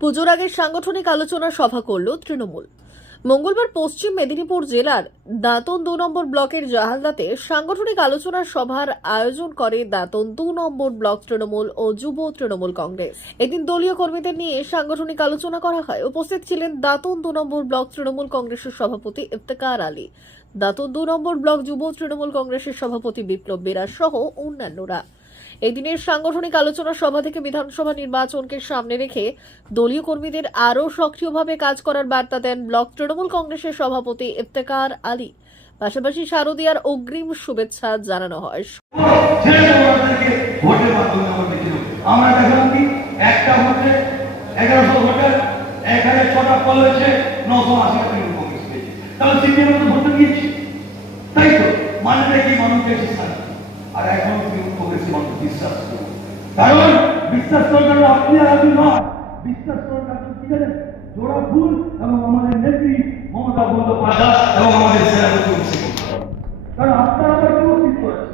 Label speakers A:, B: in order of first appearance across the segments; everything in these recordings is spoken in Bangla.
A: পুজোর আগে সাংগঠনিক আলোচনা সভা করল তৃণমূল। মঙ্গলবার পশ্চিম মেদিনীপুর জেলার দাঁতন দু নম্বর ব্লকের জাহালদাতে সাংগঠনিক আলোচনা সভার আয়োজন করে দাঁতন দু নম্বর ব্লক তৃণমূল ও যুব তৃণমূল কংগ্রেস। এদিন দলীয় কর্মীদের নিয়ে সাংগঠনিক আলোচনা করা হয়। উপস্থিত ছিলেন দাঁতন দু নম্বর ব্লক তৃণমূল কংগ্রেসের সভাপতি ইফতেকার আলী, দাঁতন দু নম্বর ব্লক যুব তৃণমূল কংগ্রেসের সভাপতি বিপ্লব বেরা সহ অন্যান্যরা। এই দিনের সাংগঠনিক আলোচনা সভা থেকে বিধানসভা নির্বাচনকে সামনে রেখে দলীয় কর্মীদের আরও সক্রিয়ভাবে কাজ করার বার্তা দেন ব্লক তৃণমূল কংগ্রেসের সভাপতি ইফতেকার আলী। পাশাপাশি শারদীয়ার অগ্রিম শুভেচ্ছা জানানো হয়।
B: তাই তো? কি আর এখন কংগ্রেসে মানুষ বিশ্বাস করবে কারণ বিশ্বাস করার আপনি আর আমি নয়। বিশ্বাস করার কারণ কি জানেন? জোড়া ফুল এবং আমাদের নেত্রী মমতা বন্দ্যোপাধ্যায় এবং আমাদের সেনাপতি কারণ আপনারা আবার কি অতীত করেন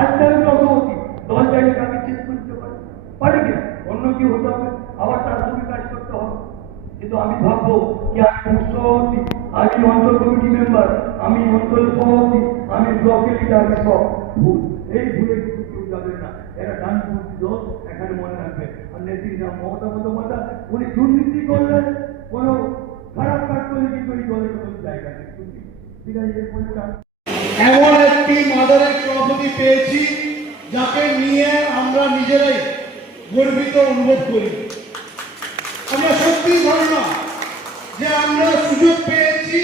B: আজকে আমি অগ্রগতি দশ জায়গায় কাকে চেক করতে পারি? পারি কি? অন্য কি হতে হবে। আবার তার সঙ্গে কাজ করতে হবে। কিন্তু আমি ভাববো কি আমি সভাপতি আমি অঞ্চল কমিটি মেম্বার আমি অঞ্চল সভাপতি আমি ব্লকের লিডার আমি সব ভুল। এই ভুলে কিন্তু কেউ যাবে না। এরা ডানপন্থী দল এখানে মনে রাখবে। আর নেত্রীর নাম মমতা বন্দ্যোপাধ্যায় উনি দুর্নীতি করলেন, কোনো খারাপ কাজ করলে কিন্তু এই দলের কোনো জায়গা নেই। ঠিক আছে
C: এমন একটি মাদারের ট্রফি পেয়েছি, যাকে নিয়ে আমরা নিজেরাই গর্বিত অনুভব করি। আমরা সত্যি ধারণা যে আমরা সুযোগ পেয়েছি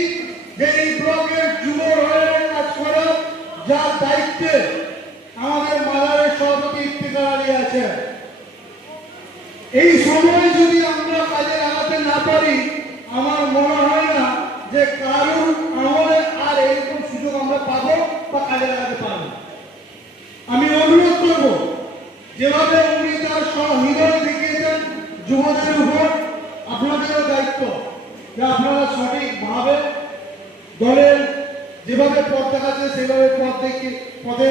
C: যে এই ব্লকের যুব রয়ের কাজ করার, যার দায়িত্বে আমাদের সভাপতি ইফতিকার আলী আছে এই সময় যদি আমরা কাজে লাগাতে না পারি, আমার মনে হয় না যে কারুর আমলে আর এরকম সুযোগ আমরা পাবো বা কাজে লাগাতে পারব। আমি অনুরোধ করব, যেভাবে উনি তার হৃদয় দেখিয়েছেন যুবদের উপর, আপনাদেরও দায়িত্ব যে আপনারা সঠিকভাবে দলের যেভাবে পথ দেখাচ্ছে, সেভাবে পথ দেখে, পথে